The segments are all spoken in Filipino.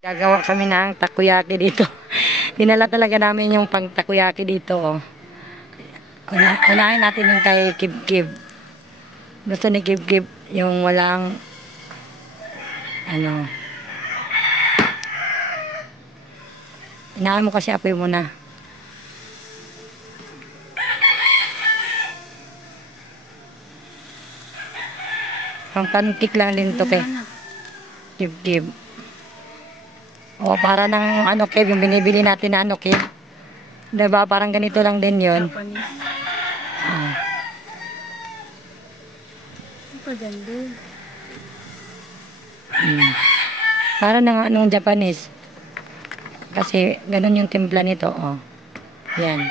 Gagawa kami ng takoyaki dito. Dinala talaga namin yung pang takoyaki dito. Oh. Unahin natin yung kay Kib-Kib. Gusto ni Kib-Kib yung walang ano. Inaan mo kasi apoy muna. Pang pancake lang din to kay Kib-Kib. O para ng ano Kib, yung binibili natin na ano Kib. Diba parang ganito lang din yun. Ito ganda. Para ng anong Japanese. Kasi ganun yung timpla nito. Oh. Yan.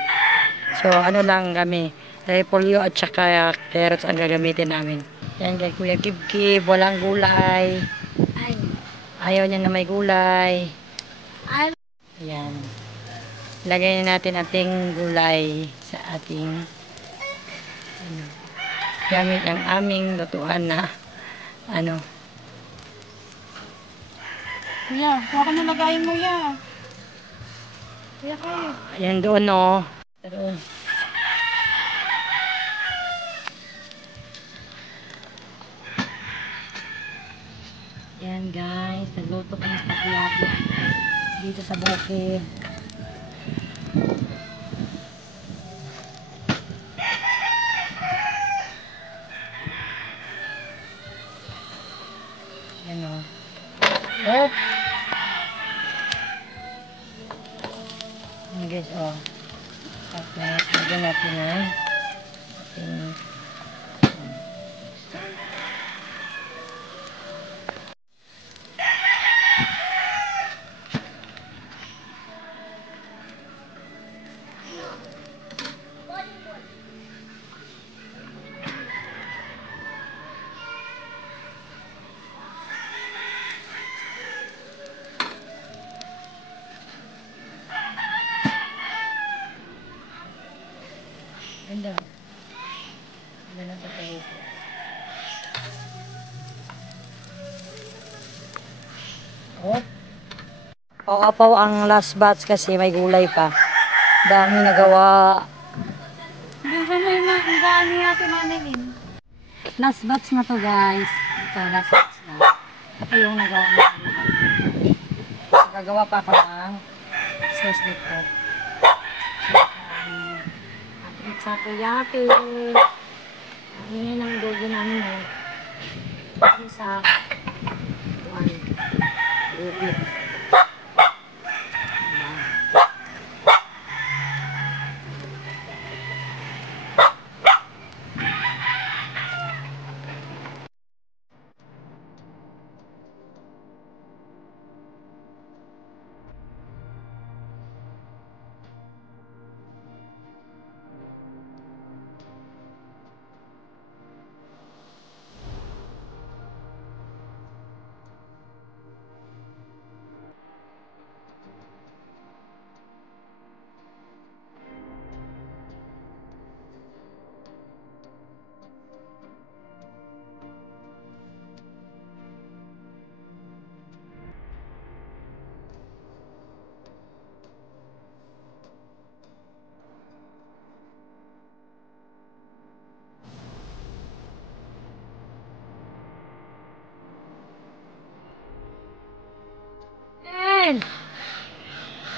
So ano lang kami. Repolyo at saka carrots ang gagamitin namin. Yan kay Kuya Kib-Kib. Walang gulay. Ay. Ayaw niya na may gulay. Ay. Yan. Lagay natin ating gulay sa ating ano, gamit ang aming lutuan na ano. Kuya, kuha ka na lagayin mo ya. Kuya kayo. Ayan doon o. Pero, yan guys, nagluto kami sa takoyaki dito sa bukid. Yan o. Oh! Yan guys o. Tapos, lagyan natin ng ating ganda. Ganda sa tayo po. Oh. Pauapaw ang last batch kasi may gulay pa. Dami nagawa. Basta may magano natin manilin. Last batch na to guys. Ito, last batch na. Ito yung nagawa natin. Nagagawa pa ako ng sauce nito. Ating takoyaki. Yan ang gogo namin eh. Sa ulit.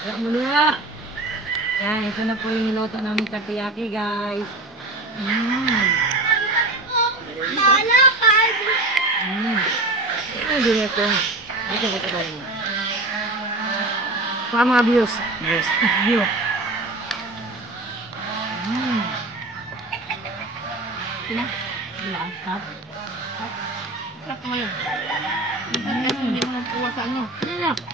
Wala mo na. Yan, ito na po yung niluto namin takoyaki guys. Ano din ito? Ito ko ito. Mga mga views. View. Sina? Wala. Tap. Tap mo yun. Hindi mo nagpuwa sa ano.